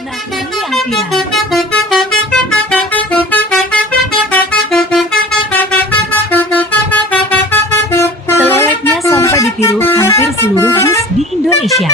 Nah, ini yang viral. Teloletnya sampai ditiru hampir seluruh bus di Indonesia.